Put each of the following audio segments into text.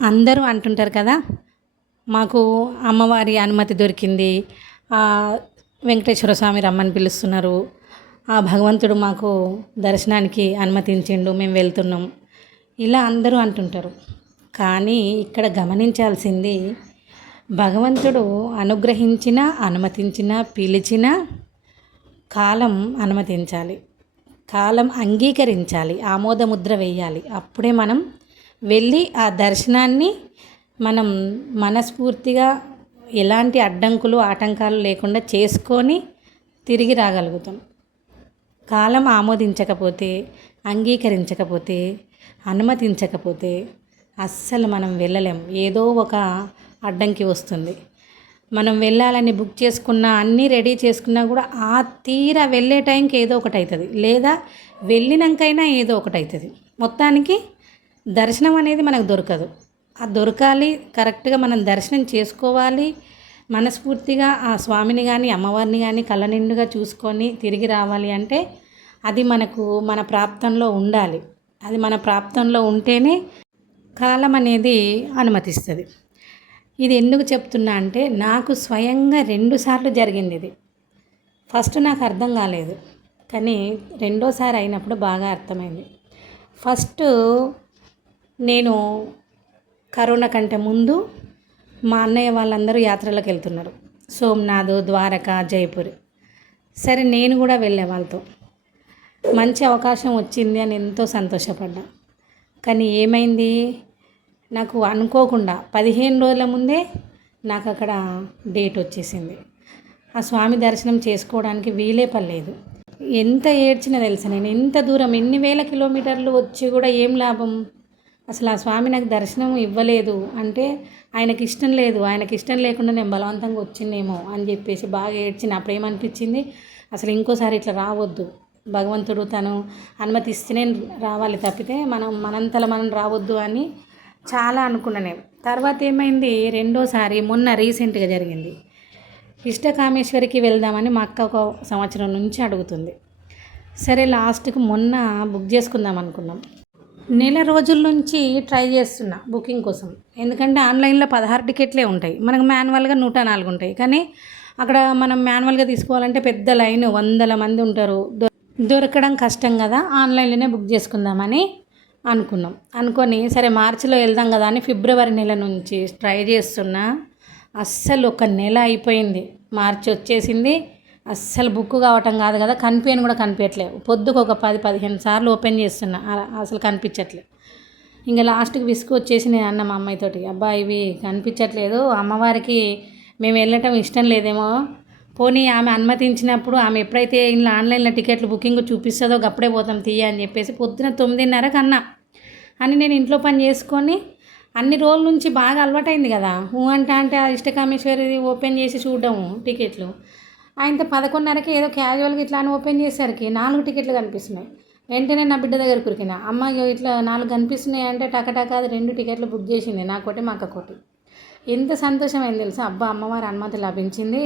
అందరూ అంటుంటారు కదా, మాకు అమ్మవారి అనుమతి దొరికింది, ఆ వెంకటేశ్వర స్వామి రమ్మని పిలుస్తున్నారు, ఆ భగవంతుడు మాకు దర్శనానికి అనుమతించిండు, మేము వెళ్తున్నాం, ఇలా అందరూ అంటుంటారు. కానీ ఇక్కడ గమనించాల్సింది, భగవంతుడు అనుగ్రహించిన, అనుమతించిన, పిలిచిన కాలం అనుమతించాలి, కాలం అంగీకరించాలి, ఆమోదముద్ర వేయాలి. అప్పుడే మనం వెళ్ళి ఆ దర్శనాన్ని మనం మనస్ఫూర్తిగా ఎలాంటి అడ్డంకులు ఆటంకాలు లేకుండా చేసుకొని తిరిగి రాగలుగుతాం. కాలం ఆమోదించకపోతే, అంగీకరించకపోతే, అనుమతించకపోతే అస్సలు మనం వెళ్ళలేం. ఏదో ఒక అడ్డంకి వస్తుంది. మనం వెళ్ళాలని బుక్ చేసుకున్నా, అన్నీ రెడీ చేసుకున్నా కూడా ఆ తీరా వెళ్ళే టైంకి ఏదో ఒకటి అవుతుంది, లేదా వెళ్ళినాకైనా ఏదో ఒకటి అవుతుంది. మొత్తానికి దర్శనం అనేది మనకు దొరకదు. అది దొరకాలి, కరెక్ట్గా మనం దర్శనం చేసుకోవాలి, మనస్ఫూర్తిగా ఆ స్వామిని కానీ అమ్మవారిని కానీ కళ్ళ నిండుగా చూసుకొని తిరిగి రావాలి అంటే అది మనకు మన ప్రాప్తంలో ఉండాలి. అది మన ప్రాప్తంలో ఉంటేనే కాలం అనేది అనుమతిస్తుంది. ఇది ఎందుకు చెప్తున్నా అంటే, నాకు స్వయంగా 2 సార్లు జరిగింది ఇది. ఫస్ట్ నాకు అర్థం కాలేదు, కానీ రెండోసారి అయినప్పుడు బాగా అర్థమైంది. ఫస్ట్ నేను కరోనా కంటే ముందు మా అన్నయ్య వాళ్ళందరూ యాత్రలకు వెళ్తున్నారు, సోమనాథ్, ద్వారకా, జైపూర్. సరే నేను కూడా వెళ్ళే వాళ్ళతో మంచి అవకాశం వచ్చింది అని ఎంతో సంతోషపడ్డా. కానీ ఏమైంది, నాకు అనుకోకుండా 15 రోజుల ముందే నాకు అక్కడ డేట్ వచ్చేసింది. ఆ స్వామి దర్శనం చేసుకోవడానికి వీలే పడలేదు. ఎంత ఏడ్చినా తెలుసా, నేను ఎంత దూరం ఎన్ని వేల కిలోమీటర్లు వచ్చి కూడా ఏం లాభం, అసలు ఆ స్వామి నాకు దర్శనం ఇవ్వలేదు అంటే ఆయనకి ఇష్టం లేదు, ఆయనకి ఇష్టం లేకుండా నేను బలవంతంగా వచ్చిందేమో అని చెప్పేసి బాగా ఏడ్చిన. అప్పుడు ఏమనిపించింది, అసలు ఇంకోసారి ఇట్లా రావద్దు, భగవంతుడు తను అనుమతిస్తేనే రావాలి తప్పితే మనంతలో మనం రావద్దు అని చాలా అనుకున్నాను. తర్వాత ఏమైంది, రెండోసారి మొన్న రీసెంట్గా జరిగింది. ఇష్టకామేశ్వరికి వెళ్దామని మా అక్క ఒక సంవత్సరం నుంచి అడుగుతుంది. సరే లాస్ట్కి మొన్న బుక్ చేసుకుందాం అనుకున్నాం. నెల రోజుల నుంచి ట్రై చేస్తున్నా బుకింగ్ కోసం. ఎందుకంటే ఆన్లైన్లో 16 టికెట్లే ఉంటాయి, మనకు మాన్యువల్గా 104 ఉంటాయి. కానీ అక్కడ మనం మాన్యువల్గా తీసుకోవాలంటే పెద్ద లైన్, 100 మంది ఉంటారు, దొరకడం కష్టం కదా, ఆన్లైన్లోనే బుక్ చేసుకుందామని అనుకొని సరే మార్చిలో వెళ్దాం కదా అని ఫిబ్రవరి నెల నుంచి ట్రై చేస్తున్నా. అస్సలు ఒక నెల అయిపోయింది, మార్చి వచ్చేసింది, అస్సలు బుక్ కావటం కాదు కదా, కూడా కనిపించట్లేదు. పొద్దుకు ఒక 10-15 సార్లు ఓపెన్ చేస్తున్నా, అసలు కనిపించట్లేదు. ఇంకా లాస్ట్కి విసుగు వచ్చేసి నేను అన్న మా అమ్మాయితోటి, అబ్బా ఇవి కనిపించట్లేదు, అమ్మవారికి మేము వెళ్ళటం ఇష్టం లేదేమో, పోనీ ఆమె అనుమతించినప్పుడు ఆమె ఎప్పుడైతే ఇలా ఆన్లైన్లో టికెట్లు బుకింగ్ చూపిస్తుందో అప్పుడే పోతాం తీయ అని చెప్పేసి పొద్దున 9:30 కన్నా అని నేను ఇంట్లో పని చేసుకొని అన్ని రోజుల నుంచి బాగా అలవాటైంది కదా, అంటే ఆ ఇష్టకామేశ్వరి ఓపెన్ చేసి చూడడము టికెట్లు. ఆయనతో 11:30కి ఏదో క్యాజువల్గా ఇట్లా అని ఓపెన్ చేసేసరికి 4 టికెట్లు కనిపిస్తున్నాయి. వెంటనే నా బిడ్డ దగ్గర కురికినా, అమ్మ ఇట్లా 4 కనిపిస్తున్నాయి అంటే టకటకా అది 2 టికెట్లు బుక్ చేసింది, నాకోటి మా అక్కకోటి. ఎంత సంతోషమైంది తెలుసా, అబ్బా అమ్మవారి అనుమతి లభించింది,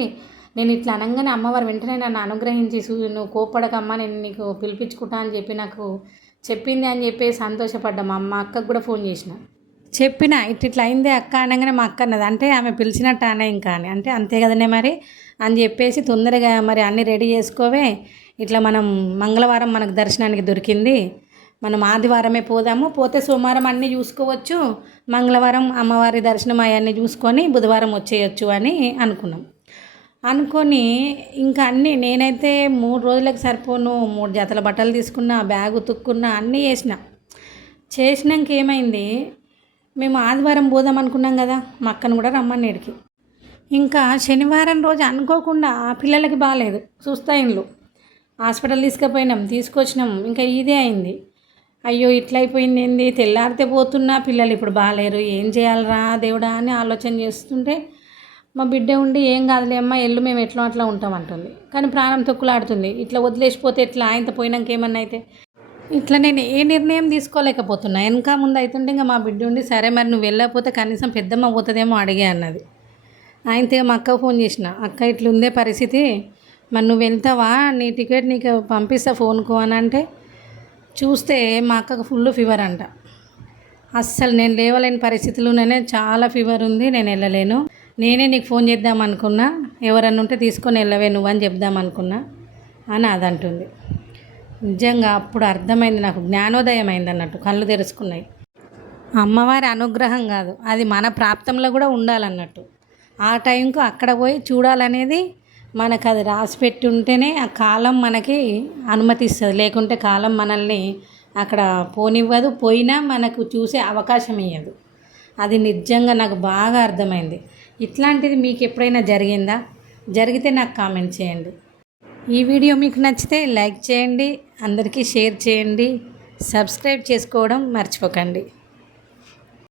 నేను ఇట్లా అనగానే అమ్మవారు వెంటనే నన్ను అనుగ్రహించి నువ్వు కోప్పడకమ్మా నేను నీకు పిలిపించుకుంటా అని చెప్పి నాకు చెప్పింది అని చెప్పి సంతోషపడ్డా. మా అక్కకు కూడా ఫోన్ చేసిన, చెప్పిన ఇట్లా అయిందే అక్క అనగానే మా అక్క అన్నది, అంటే ఆమె పిలిచినట్టు అనే ఇంకా అని, అంటే అంతే కదనే మరి అని చెప్పేసి తొందరగా మరి అన్నీ రెడీ చేసుకోవే, ఇట్లా మనం మంగళవారం మనకు దర్శనానికి దొరికింది, మనం ఆదివారమే పోతే సోమవారం అన్నీ చూసుకోవచ్చు, మంగళవారం అమ్మవారి దర్శనం అవన్నీ చూసుకొని బుధవారం వచ్చేయచ్చు అని అనుకొని ఇంకా అన్నీ నేనైతే 3 రోజులకు సరిపోను 3 జతల బట్టలు తీసుకున్నా, బ్యాగ్ ఉతుక్కున్నా, అన్నీ చేసినాక ఏమైంది, మేము ఆదివారం పోదాం అనుకున్నాం కదా, మా అక్కను కూడా రమ్మన్నేడికి. ఇంకా శనివారం రోజు అనుకోకుండా పిల్లలకి బాగాలేదు, చూస్తా ఇండ్లు హాస్పిటల్ తీసుకొచ్చినాం, ఇంకా ఇదే అయింది. అయ్యో ఇట్లా అయిపోయింది ఏంది, తెల్లారితే పోతున్నా పిల్లలు ఇప్పుడు బాగాలేరు, ఏం చేయాలరా దేవుడా అని ఆలోచన చేస్తుంటే మా బిడ్డ ఉండి ఏం కాదులే అమ్మ ఎల్లు మేము ఎట్లా అట్లా ఉంటామంటుంది. కానీ ప్రాణం తొక్కులాడుతుంది, ఇట్లా వదిలేసిపోతే ఎట్లా, ఆయనతో పోయినాక ఏమన్నా అయితే ఇట్లా నేను ఏ నిర్ణయం తీసుకోలేకపోతున్నా. వెనక ముందు అవుతుంటే ఇంకా మా బిడ్డ ఉండి సరే మరి నువ్వు వెళ్ళకపోతే కనీసం పెద్దమ్మ పోతుందేమో అడిగే అన్నది. ఆయనతో మా అక్కకు ఫోన్ చేసిన, అక్క ఇట్లుందే పరిస్థితి, మరి నువ్వు వెళ్తావా, నీ టికెట్ నీకు పంపిస్తా ఫోన్కు అని అంటే చూస్తే మా అక్కకు ఫుల్ ఫీవర్ అంట. అస్సలు నేను లేవలేని పరిస్థితుల్లోనే చాలా ఫీవర్ ఉంది, నేను వెళ్ళలేను. నేనే నీకు ఫోన్ చేద్దాం అనుకున్నా, ఎవరన్నా ఉంటే తీసుకొని వెళ్ళవే నువ్వు అని చెప్దాం అనుకున్నా అని అదంటుంది. నిజంగా అప్పుడు అర్థమైంది, నాకు జ్ఞానోదయం అయింది అన్నట్టు, కళ్ళు తెరుచుకున్నాయి. అమ్మవారి అనుగ్రహం కాదు, అది మన ప్రాప్తంలో కూడా ఉండాలన్నట్టు. ఆ టైంకు అక్కడ పోయి చూడాలనేది మనకు అది రాసిపెట్టి ఉంటేనే ఆ కాలం మనకి అనుమతిస్తుంది, లేకుంటే కాలం మనల్ని అక్కడ పోనివ్వదు, పోయినా మనకు చూసే అవకాశం ఇవ్వదు. అది నిజంగా నాకు బాగా అర్థమైంది. ఇట్లాంటిది మీకు ఎప్పుడైనా జరిగిందా? జరిగితే నాకు కామెంట్ చేయండి. ఈ వీడియో మీకు నచ్చితే లైక్ చేయండి, అందరికీ షేర్ చేయండి, సబ్స్క్రైబ్ చేసుకోవడం మర్చిపోకండి.